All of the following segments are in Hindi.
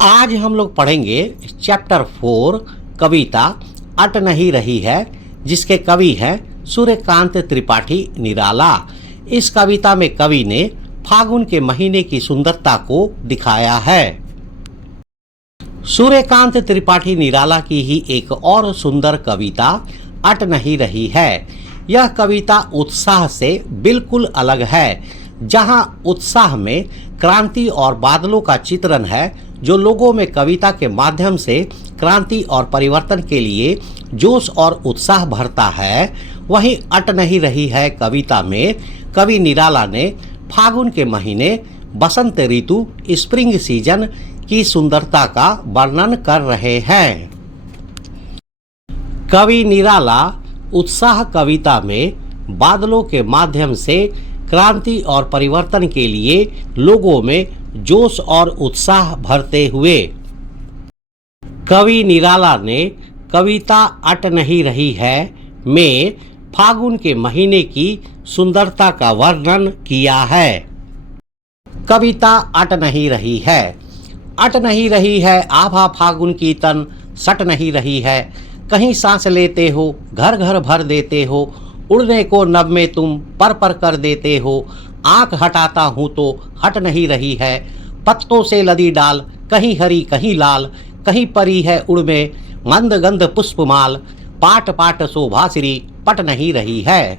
आज हम लोग पढ़ेंगे चैप्टर 4 कविता अट नहीं रही है, जिसके कवि हैं सूर्यकांत त्रिपाठी निराला। इस कविता में कवि ने फागुन के महीने की सुंदरता को दिखाया है। सूर्यकांत त्रिपाठी निराला की ही एक और सुंदर कविता अट नहीं रही है। यह कविता उत्साह से बिल्कुल अलग है, जहां उत्साह में क्रांति और बादलों का चित्रण है, जो लोगों में कविता के माध्यम से क्रांति और परिवर्तन के लिए जोश और उत्साह भरता है। वहीं अट नहीं रही है कविता में कवि निराला ने फागुन के महीने, बसंत ऋतु, स्प्रिंग सीजन की सुंदरता का वर्णन कर रहे हैं। कवि निराला उत्साह कविता में बादलों के माध्यम से क्रांति और परिवर्तन के लिए लोगों में जोश और उत्साह भरते हुए कवि निराला ने कविता अट नहीं रही है में फागुन के महीने की सुंदरता का वर्णन किया है। कविता अट नहीं रही है। अट नहीं रही है आभा फागुन की तन, सट नहीं रही है। कहीं सांस लेते हो, घर घर भर देते हो, उड़ने को नभ में तुम पर पर कर देते हो। आंख हटाता हूँ तो हट नहीं रही है। पत्तों से लदी डाल, कहीं हरी कहीं लाल, कहीं परी है उड़ में मंद गंध पुष्पमाल। पाट पाट शोभाश्री पट नहीं रही है।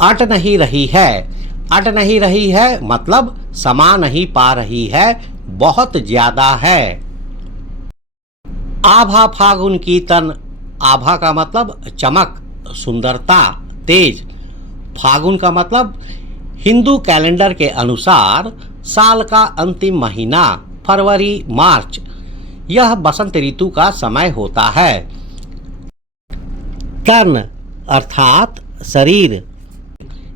अट नहीं रही है। अट नहीं रही है मतलब समा नहीं पा रही है, बहुत ज्यादा है। आभा फागुन की तन, आभा का मतलब चमक, सुंदरता, तेज। फागुन का मतलब हिंदू कैलेंडर के अनुसार साल का अंतिम महीना, फरवरी मार्च। यह बसंत ऋतु का समय होता है। तन अर्थात शरीर,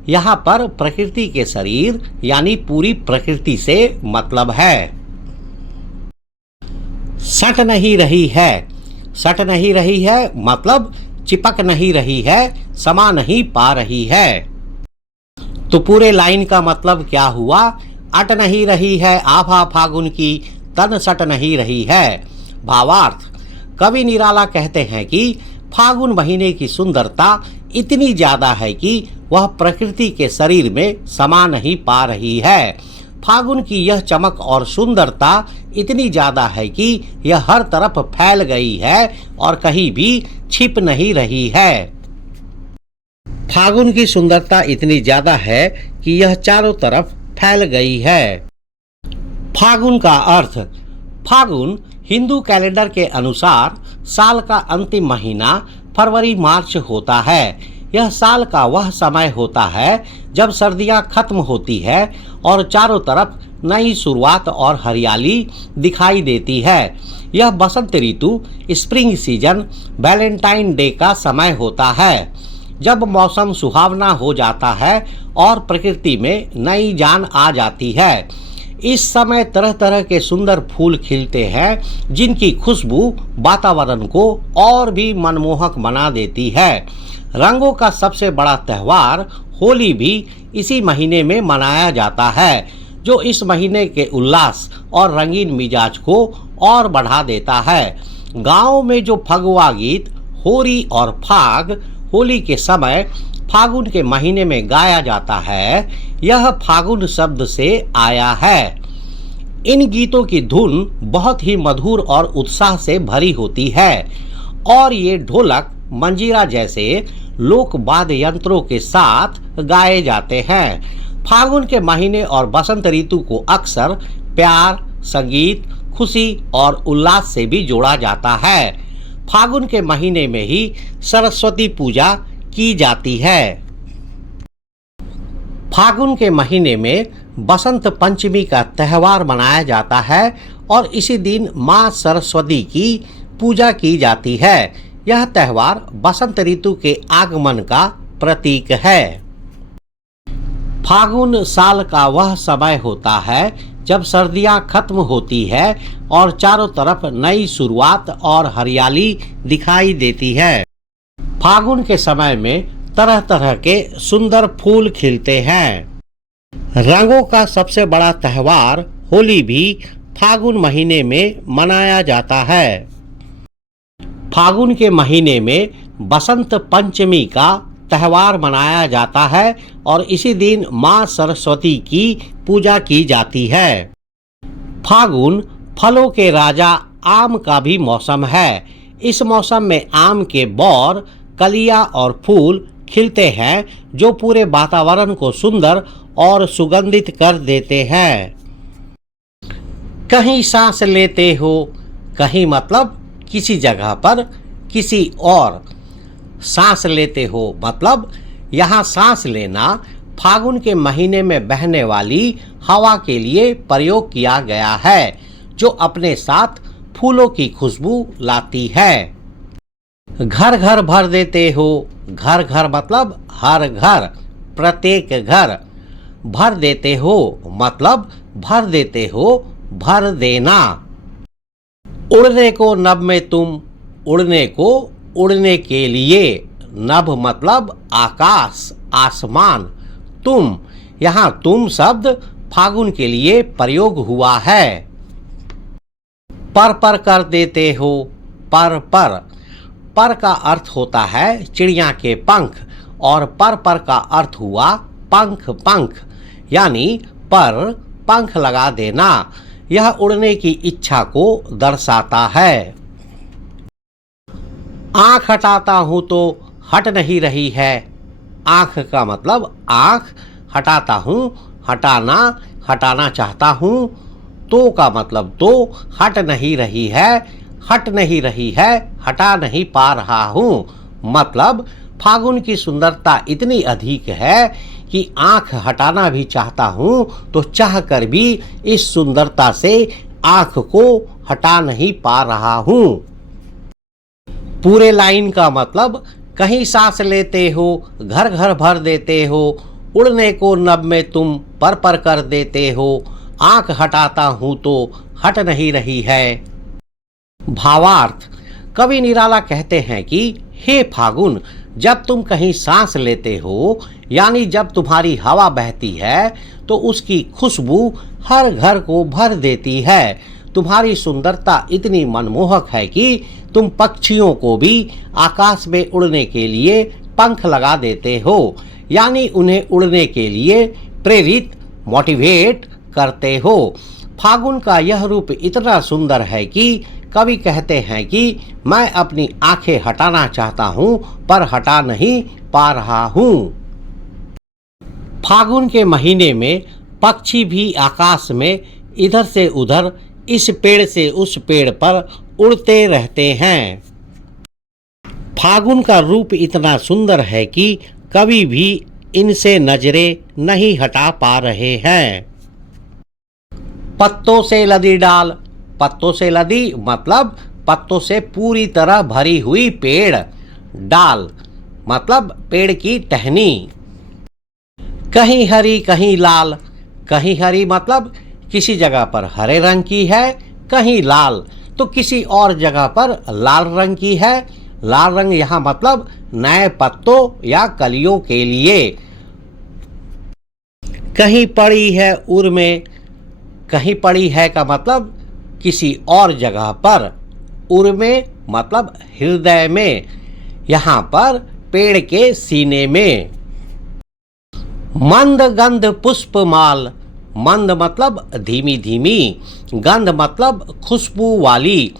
यहाँ पर प्रकृति के शरीर यानी पूरी प्रकृति से मतलब है। सट नहीं रही है। सट नहीं रही है मतलब चिपक नहीं रही है, समा नहीं पा रही है। तो पूरे लाइन का मतलब क्या हुआ? अट नहीं रही है आभा फागुन की तन, सट नहीं रही है। भावार्थ, कवि निराला कहते हैं कि फागुन महीने की सुंदरता इतनी ज्यादा है कि वह प्रकृति के शरीर में समा नहीं पा रही है। फागुन की यह चमक और सुंदरता इतनी ज्यादा है कि यह हर तरफ फैल गई है और कहीं भी छिप नहीं रही है। फागुन की सुंदरता इतनी ज्यादा है कि यह चारों तरफ फैल गई है। फागुन का अर्थ, फागुन हिंदू कैलेंडर के अनुसार साल का अंतिम महीना फरवरी मार्च होता है। यह साल का वह समय होता है जब सर्दियां खत्म होती है और चारों तरफ नई शुरुआत और हरियाली दिखाई देती है। यह बसंत ऋतु, स्प्रिंग सीजन, वैलेंटाइन डे का समय होता है, जब मौसम सुहावना हो जाता है और प्रकृति में नई जान आ जाती है। इस समय तरह तरह के सुंदर फूल खिलते हैं, जिनकी खुशबू वातावरण को और भी मनमोहक बना देती है। रंगों का सबसे बड़ा त्योहार होली भी इसी महीने में मनाया जाता है, जो इस महीने के उल्लास और रंगीन मिजाज को और बढ़ा देता है। गाँव में जो फगुआ गीत होरी और फाग होली के समय फागुन के महीने में गाया जाता है, यह फागुन शब्द से आया है। इन गीतों की धुन बहुत ही मधुर और उत्साह से भरी होती है और ये ढोलक, मंजीरा जैसे लोक वाद्य यंत्रों के साथ गाए जाते हैं। फागुन के महीने और बसंत ऋतु को अक्सर प्यार, संगीत, खुशी और उल्लास से भी जोड़ा जाता है। फागुन के महीने में ही सरस्वती पूजा की जाती है। फागुन के महीने में बसंत पंचमी का त्यौहार मनाया जाता है और इसी दिन मां सरस्वती की पूजा की जाती है। यह त्यौहार बसंत ऋतु के आगमन का प्रतीक है। फागुन साल का वह समय होता है जब सर्दियां खत्म होती है और चारों तरफ नई शुरुआत और हरियाली दिखाई देती है। फागुन के समय में तरह तरह के सुंदर फूल खिलते हैं। रंगों का सबसे बड़ा त्यौहार होली भी फागुन महीने में मनाया जाता है। फागुन के महीने में बसंत पंचमी का त्यौहार मनाया जाता है और इसी दिन माँ सरस्वती की पूजा की जाती है। फागुन फलों के राजा आम का भी मौसम है। इस मौसम में आम के बौर, कलियां और फूल खिलते हैं जो पूरे वातावरण को सुंदर और सुगंधित कर देते हैं। कहीं सांस लेते हो, कहीं मतलब किसी जगह पर किसी और। सांस लेते हो मतलब यहाँ सांस लेना फागुन के महीने में बहने वाली हवा के लिए प्रयोग किया गया है जो अपने साथ फूलों की खुशबू लाती है। घर घर भर देते हो, घर घर मतलब हर घर, प्रत्येक घर। भर देते हो मतलब भर देते हो, भर देना। उड़ने को नभ में तुम, उड़ने को उड़ने के लिए। नभ मतलब आकाश, आसमान। तुम, यहाँ तुम शब्द फागुन के लिए प्रयोग हुआ है। पर कर देते हो, पर का अर्थ होता है चिड़िया के पंख और पर का अर्थ हुआ पंख, यानी पर पंख लगा देना। यह उड़ने की इच्छा को दर्शाता है। आंख हटाता हूं तो हट नहीं रही है। आंख का मतलब आंख, हटाता हूं हटाना, हटाना चाहता हूं। तो का मतलब तो, हट नहीं रही है, हट नहीं रही है, हटा नहीं पा रहा हूं। मतलब फागुन की सुंदरता इतनी अधिक है कि आंख हटाना भी चाहता हूं तो चाहकर भी इस सुंदरता से आंख को हटा नहीं पा रहा हूं। पूरे लाइन का मतलब कहीं सांस लेते हो, घर घर भर देते हो, उड़ने को नभ में तुम पर कर देते हो, आंख हटाता हूं तो हट नहीं रही है। भावार्थ, कवि निराला कहते हैं कि हे फागुन, जब तुम कहीं सांस लेते हो यानी जब तुम्हारी हवा बहती है तो उसकी खुशबू हर घर को भर देती है। तुम्हारी सुंदरता इतनी मनमोहक है कि तुम पक्षियों को भी आकाश में उड़ने के लिए पंख लगा देते हो, यानी उन्हें उड़ने के लिए प्रेरित, मोटिवेट करते हो। फागुन का यह रूप इतना सुंदर है कि कवि कहते हैं कि मैं अपनी आंखें हटाना चाहता हूं पर हटा नहीं पा रहा हूं। फागुन के महीने में पक्षी भी आकाश में इधर से उधर, इस पेड़ से उस पेड़ पर उड़ते रहते हैं। फागुन का रूप इतना सुंदर है कि कवि भी इनसे नजरें नहीं हटा पा रहे हैं। पत्तों से लदी डाल, पत्तों से लदी मतलब पत्तों से पूरी तरह भरी हुई पेड़। डाल मतलब पेड़ की टहनी। कहीं हरी कहीं लाल, कहीं हरी मतलब किसी जगह पर हरे रंग की है, कहीं लाल तो किसी और जगह पर लाल रंग की है। लाल रंग यहाँ मतलब नए पत्तों या कलियों के लिए। कहीं पड़ी है उर में, कहीं पड़ी है का मतलब किसी और जगह पर। उर में मतलब हृदय में, यहाँ पर पेड़ के सीने में। मंद गंध पुष्प माल, मंद मतलब धीमी धीमी, गंध मतलब खुशबू वाली,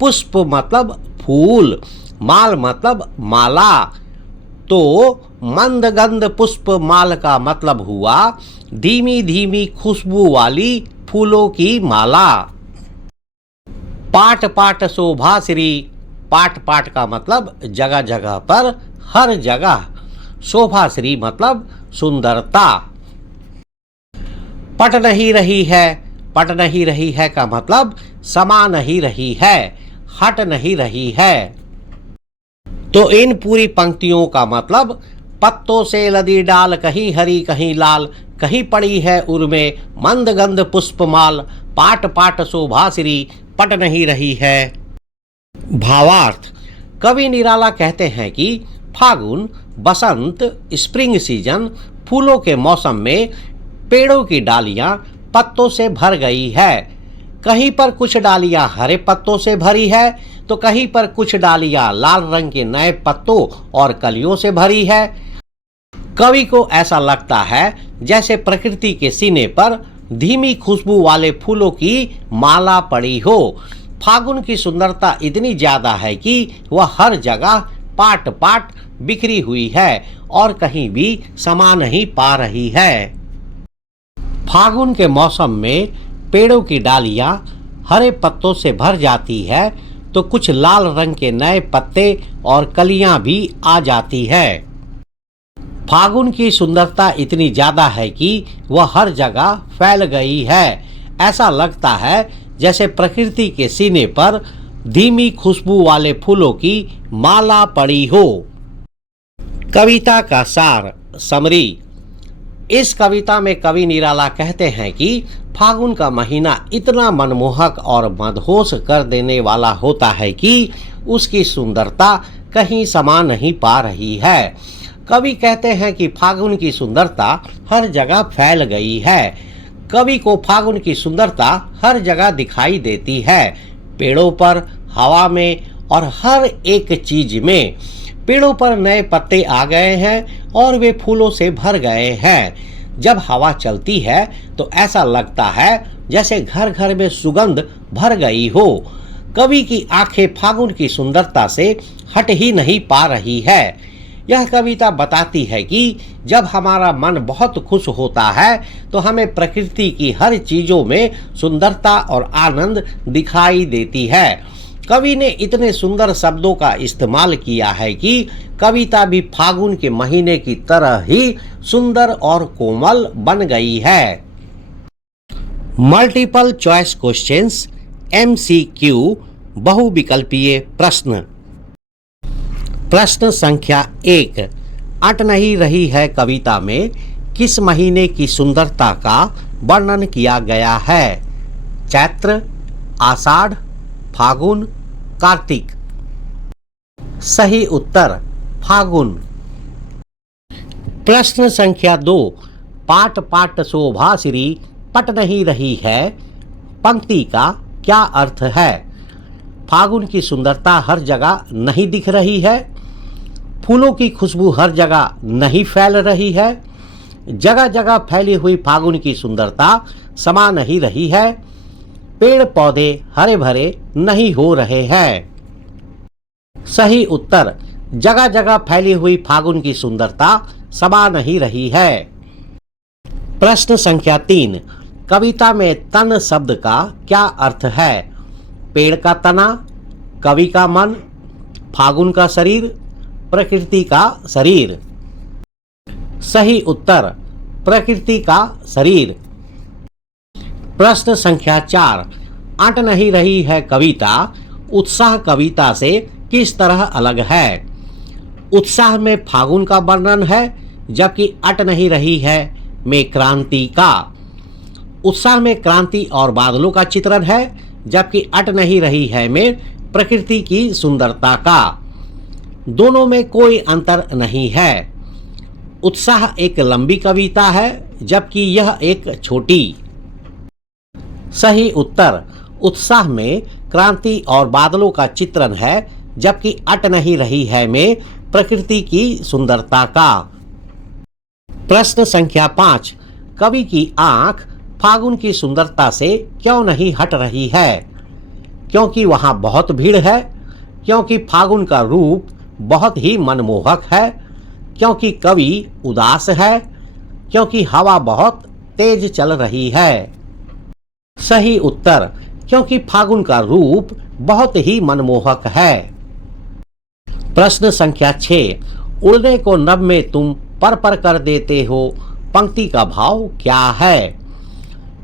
पुष्प मतलब फूल, माल मतलब माला। तो मंद गंध पुष्प माल का मतलब हुआ धीमी धीमी खुशबू वाली फूलों की माला। पाट पाट शोभाश्री, पाट पाट का मतलब जगह जगह पर, हर जगह। शोभाश्री मतलब सुंदरता। पट नहीं रही है, पट नहीं रही है का मतलब समा नहीं रही है, हट नहीं रही है। तो इन पूरी पंक्तियों का मतलब पत्तों से लदी डाल, कहीं हरी कहीं लाल, कहीं पड़ी है उर में, मंद गंध पुष्पमाल, पाट पाट शोभाश्री, पट नहीं रही है। भावार्थ, कवि निराला कहते हैं कि फागुन, बसंत, स्प्रिंग सीजन, फूलों के मौसम में पेड़ों की डालियां पत्तों से भर गई है। कहीं पर कुछ डालियां हरे पत्तों से भरी है तो कहीं पर कुछ डालियां लाल रंग के नए पत्तों और कलियों से भरी है। कवि को ऐसा लगता है जैसे प्रकृति के सीने पर धीमी खुशबू वाले फूलों की माला पड़ी हो। फागुन की सुंदरता इतनी ज्यादा है कि वह हर जगह पाट पाट बिखरी हुई है और कहीं भी समा नहीं पा रही है। फागुन के मौसम में पेड़ों की डालियां हरे पत्तों से भर जाती है तो कुछ लाल रंग के नए पत्ते और कलियां भी आ जाती है। फागुन की सुंदरता इतनी ज्यादा है कि वह हर जगह फैल गई है। ऐसा लगता है जैसे प्रकृति के सीने पर धीमी खुशबू वाले फूलों की माला पड़ी हो। कविता का सार समरी। इस कविता में कवि निराला कहते हैं कि फागुन का महीना इतना मनमोहक और मदहोश कर देने वाला होता है कि उसकी सुंदरता कहीं समा नहीं पा रही है। कवि कहते हैं कि फागुन की सुंदरता हर जगह फैल गई है। कवि को फागुन की सुंदरता हर जगह दिखाई देती है, पेड़ों पर, हवा में और हर एक चीज में। पेड़ों पर नए पत्ते आ गए हैं और वे फूलों से भर गए हैं। जब हवा चलती है तो ऐसा लगता है जैसे घर घर में सुगंध भर गई हो। कवि की आंखें फागुन की सुंदरता से हट ही नहीं पा रही है। यह कविता बताती है कि जब हमारा मन बहुत खुश होता है तो हमें प्रकृति की हर चीजों में सुंदरता और आनंद दिखाई देती है। कवि ने इतने सुंदर शब्दों का इस्तेमाल किया है कि कविता भी फागुन के महीने की तरह ही सुंदर और कोमल बन गई है। मल्टीपल चॉइस क्वेश्चंस, MCQ, बहुविकल्पीय प्रश्न। प्रश्न संख्या 1, अट नहीं रही है कविता में किस महीने की सुंदरता का वर्णन किया गया है? चैत्र, आषाढ़, फागुन, कार्तिक। सही उत्तर फागुन। प्रश्न संख्या 2, पाट पाट शोभाश्री पट नहीं रही है पंक्ति का क्या अर्थ है? फागुन की सुंदरता हर जगह नहीं दिख रही है, फूलों की खुशबू हर जगह नहीं फैल रही है, जगह जगह फैली हुई फागुन की सुंदरता समा नहीं रही है, पेड़ पौधे हरे भरे नहीं हो रहे हैं। सही उत्तर जगह जगह फैली हुई फागुन की सुंदरता समा नहीं रही है। प्रश्न संख्या 3, कविता में तन शब्द का क्या अर्थ है? पेड़ का तना, कवि का मन, फागुन का शरीर, प्रकृति का शरीर। सही उत्तर प्रकृति का शरीर। प्रश्न संख्या 4, अट नहीं रही है कविता उत्साह कविता से किस तरह अलग है? उत्साह में फागुन का वर्णन है जबकि अट नहीं रही है में क्रांति का। उत्साह में क्रांति और बादलों का चित्रण है जबकि अट नहीं रही है में प्रकृति की सुंदरता का। दोनों में कोई अंतर नहीं है। उत्साह एक लंबी कविता है जबकि यह एक छोटी। सही उत्तर उत्साह में क्रांति और बादलों का चित्रण है जबकि अट नहीं रही है में प्रकृति की सुंदरता का। प्रश्न संख्या 5, कवि की आंख फागुन की सुंदरता से क्यों नहीं हट रही है? क्योंकि वहां बहुत भीड़ है, क्योंकि फागुन का रूप बहुत ही मनमोहक है, क्योंकि कवि उदास है, क्योंकि हवा बहुत तेज चल रही है। सही उत्तर क्योंकि फागुन का रूप बहुत ही मनमोहक है। प्रश्न संख्या 6, उड़ने को नभ में तुम पर पर कर देते हो पंक्ति का भाव क्या है?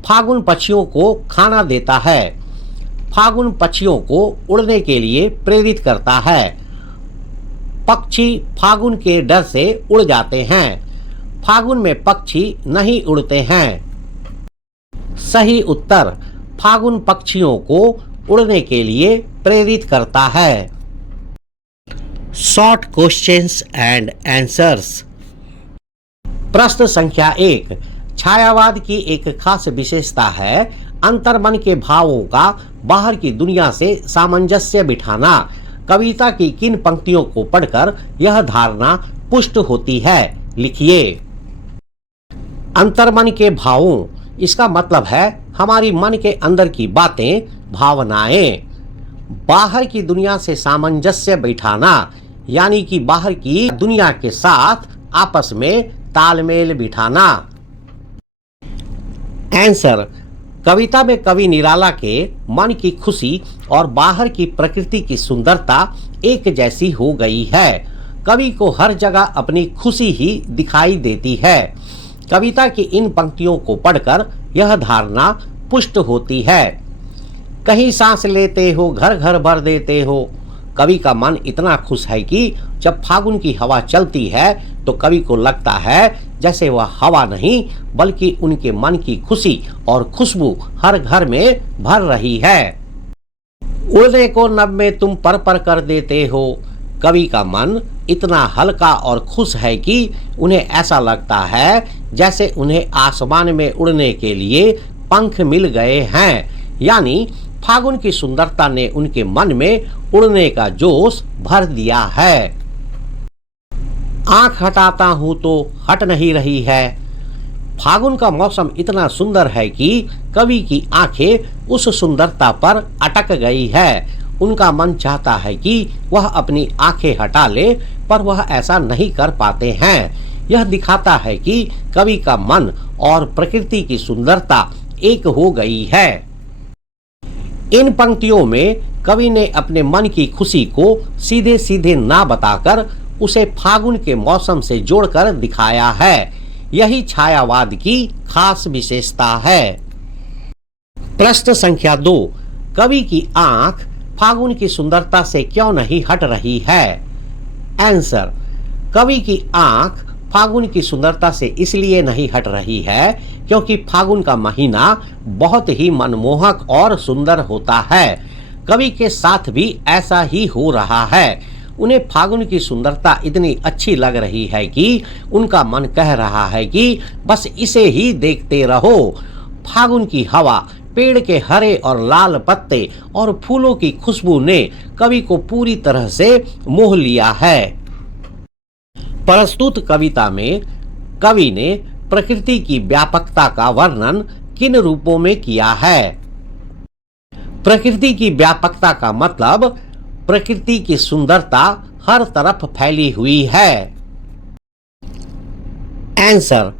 फागुन पक्षियों को खाना देता है। फागुन पक्षियों को उड़ने के लिए प्रेरित करता है। पक्षी फागुन के डर से उड़ जाते हैं। फागुन में पक्षी नहीं उड़ते हैं। सही उत्तर फागुन पक्षियों को उड़ने के लिए प्रेरित करता है। Short questions and answers. प्रश्न संख्या 1, छायावाद की एक खास विशेषता है अंतर्मन के भावों का बाहर की दुनिया से सामंजस्य बिठाना। कविता की किन पंक्तियों को पढ़कर यह धारणा पुष्ट होती है? लिखिए। अंतर्मन के भावों, इसका मतलब है हमारी मन के अंदर की बातें, भावनाएं। बाहर की दुनिया से सामंजस्य बिठाना, यानी कि बाहर की दुनिया के साथ आपस में तालमेल बिठाना। आंसर, कविता में कवि निराला के मन की खुशी और बाहर की प्रकृति की सुंदरता एक जैसी हो गई है। कवि को हर जगह अपनी खुशी ही दिखाई देती है। कविता की इन पंक्तियों को पढ़कर यह धारणा पुष्ट होती है। कहीं सांस लेते हो, घर घर भर देते हो। कवि का मन इतना खुश है कि जब फागुन की हवा चलती है तो कवि को लगता है जैसे वह हवा नहीं बल्कि उनके मन की खुशी और खुशबू हर घर में भर रही है। उड़ने को नभ में तुम पर पर कर देते हो। कवि का मन इतना हल्का और खुश है कि उन्हें ऐसा लगता है जैसे उन्हें आसमान में उड़ने के लिए पंख मिल गए हैं, यानी फागुन की सुंदरता ने उनके मन में उड़ने का जोश भर दिया है। आंख हटाता हूं तो हट नहीं रही है। फागुन का मौसम इतना सुंदर है कि कवि की आंखें उस सुंदरता पर अटक गई है। उनका मन चाहता है कि वह अपनी आंखें हटा ले, पर वह ऐसा नहीं कर पाते हैं। यह दिखाता है कि कवि का मन और प्रकृति की सुंदरता एक हो गई है। इन पंक्तियों में कवि ने अपने मन की खुशी को सीधे सीधे ना बताकर उसे फागुन के मौसम से जोड़कर दिखाया है। यही छायावाद की खास विशेषता है। प्रश्न संख्या 2, कवि की आंख फागुन की सुंदरता से क्यों नहीं हट रही है? आंसर, कवि की आंख फागुन की सुंदरता से इसलिए नहीं हट रही है क्योंकि फागुन का महीना बहुत ही मनमोहक और सुंदर होता है। कवि के साथ भी ऐसा ही हो रहा है। उन्हें फागुन की सुंदरता इतनी अच्छी लग रही है कि उनका मन कह रहा है कि बस इसे ही देखते रहो। फागुन की हवा, पेड़ के हरे और लाल पत्ते और फूलों की खुशबू ने कवि को पूरी तरह से मोह लिया है। प्रस्तुत कविता में कवि ने प्रकृति की व्यापकता का वर्णन किन रूपों में किया है? प्रकृति की व्यापकता का मतलब प्रकृति की सुंदरता हर तरफ फैली हुई है। आंसर,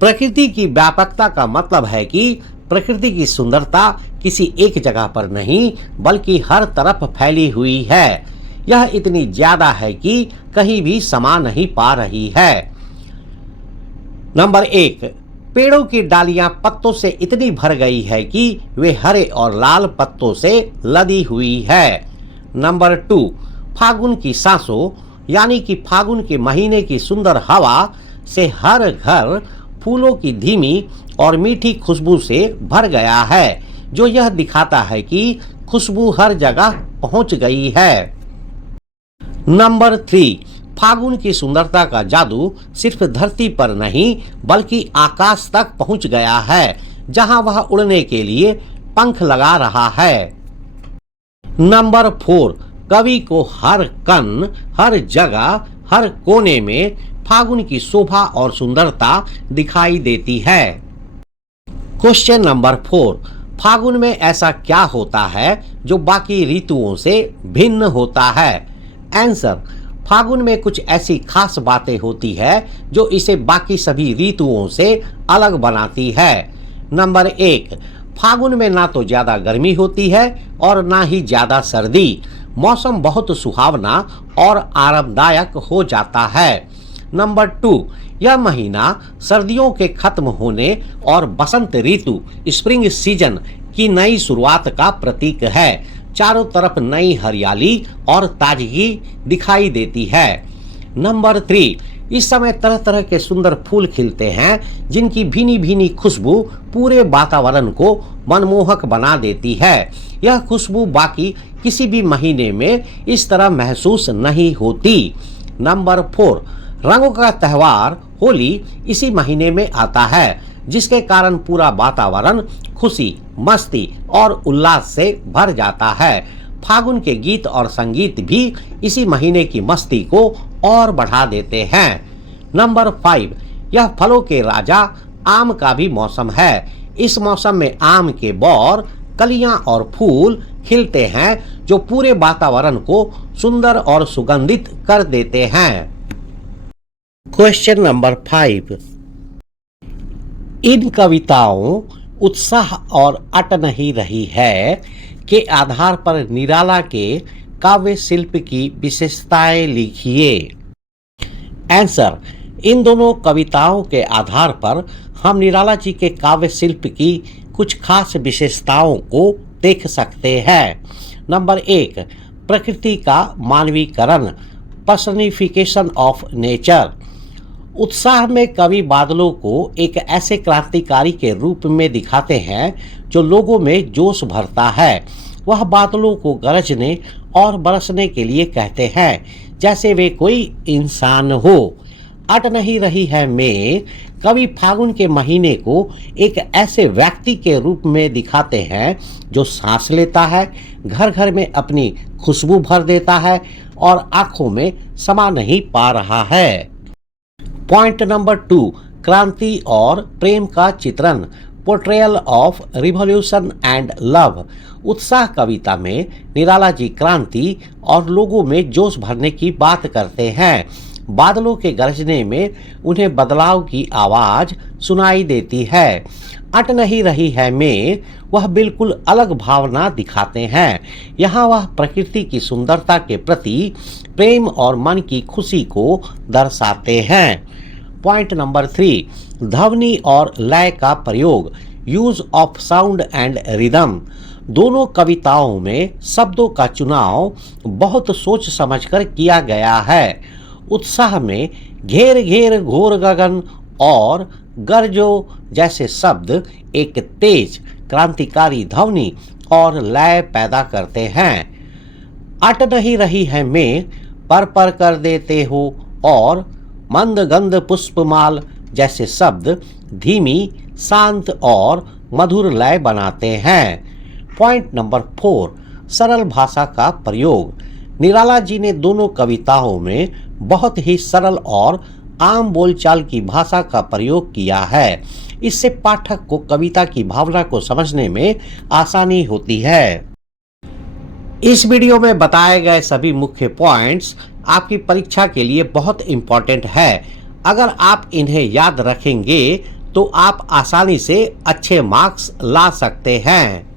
प्रकृति की व्यापकता का मतलब है कि प्रकृति की सुंदरता किसी एक जगह पर नहीं बल्कि हर तरफ फैली हुई है। यह इतनी ज्यादा है कि कहीं भी समा नहीं पा रही है। नंबर 1, पेड़ों की डालियां पत्तों से इतनी भर गई है कि वे हरे और लाल पत्तों से लदी हुई है। नंबर 2, फागुन की सांसों यानी कि फागुन के महीने की सुंदर हवा से हर घर फूलों की धीमी और मीठी खुशबू से भर गया है, जो यह दिखाता है कि खुशबू हर जगह पहुंच गई है। नंबर 3, फागुन की सुंदरता का जादू सिर्फ धरती पर नहीं बल्कि आकाश तक पहुंच गया है, जहां वह उड़ने के लिए पंख लगा रहा है। नंबर 4, कवि को हर कण, हर जगह, हर कोने में फागुन की शोभा और सुंदरता दिखाई देती है। क्वेश्चन नंबर 4, फागुन में ऐसा क्या होता है जो बाकी ऋतुओं से भिन्न होता है? आंसर, फागुन में कुछ ऐसी खास बातें होती है जो इसे बाकी सभी ऋतुओं से अलग बनाती है। नंबर 1, फागुन में ना तो ज्यादा गर्मी होती है और ना ही ज्यादा सर्दी। मौसम बहुत सुहावना और आरामदायक हो जाता है। नंबर 2, यह महीना सर्दियों के खत्म होने और बसंत ऋतु, स्प्रिंग सीजन की नई शुरुआत का प्रतीक है। चारों तरफ नई हरियाली और ताजगी दिखाई देती है। नंबर 3, इस समय तरह तरह के सुंदर फूल खिलते हैं जिनकी भीनी भीनी खुशबू पूरे वातावरण को मनमोहक बना देती है। यह खुशबू बाकी किसी भी महीने में इस तरह महसूस नहीं होती। नंबर 4, रंगों का त्यौहार होली इसी महीने में आता है। जिसके कारण पूरा वातावरण खुशी, मस्ती और उल्लास से भर जाता है। फागुन के गीत और संगीत भी इसी महीने की मस्ती को और बढ़ा देते हैं। नंबर 5, यह फलों के राजा आम का भी मौसम है। इस मौसम में आम के बौर, कलियां और फूल खिलते हैं जो पूरे वातावरण को सुंदर और सुगंधित कर देते हैं। क्वेश्चन नंबर 5, इन कविताओं उत्साह और अट नहीं रही है के आधार पर निराला के काव्य शिल्प की विशेषताएं लिखिए। आंसर, इन दोनों कविताओं के आधार पर हम निराला जी के काव्य शिल्प की कुछ खास विशेषताओं को देख सकते हैं। नंबर 1, प्रकृति का मानवीकरण, पर्सनिफिकेशन ऑफ नेचर। उत्साह में कवि बादलों को एक ऐसे क्रांतिकारी के रूप में दिखाते हैं जो लोगों में जोश भरता है। वह बादलों को गरजने और बरसने के लिए कहते हैं जैसे वे कोई इंसान हो। अट नहीं रही है में कवि फागुन के महीने को एक ऐसे व्यक्ति के रूप में दिखाते हैं जो सांस लेता है, घर घर में अपनी खुशबू भर देता है और आंखों में समा नहीं पा रहा है। पॉइंट नंबर 2, क्रांति और प्रेम का चित्रण, portrayal of revolution and love. उत्साह कविता में निराला जी क्रांति और लोगों में जोश भरने की बात करते हैं। बादलों के गरजने में उन्हें बदलाव की आवाज सुनाई देती है। अट नहीं रही है में वह बिल्कुल अलग भावना दिखाते हैं। यहाँ वह प्रकृति की सुंदरता के प्रति प्रेम और मन की खुशी को दर्शाते हैं। पॉइंट नंबर 3, ध्वनि और लय का प्रयोग, use of sound and rhythm. दोनों कविताओं में शब्दों का चुनाव बहुत सोच समझकर किया गया है। उत्साह में घेर घेर घोर गगन और गरजो जैसे शब्द एक तेज क्रांतिकारी ध्वनि और लय पैदा करते हैं। अट नहीं रही है में पर कर देते हो और मंद गंध पुष्पमाल जैसे शब्द धीमी, शांत और मधुर लय बनाते हैं। पॉइंट नंबर 4, सरल भाषा का प्रयोग। निराला जी ने दोनों कविताओं में बहुत ही सरल और आम बोलचाल की भाषा का प्रयोग किया है। इससे पाठक को कविता की भावना को समझने में आसानी होती है। इस वीडियो में बताए गए सभी मुख्य पॉइंट्स आपकी परीक्षा के लिए बहुत इम्पोर्टेंट है। अगर आप इन्हें याद रखेंगे तो आप आसानी से अच्छे मार्क्स ला सकते हैं।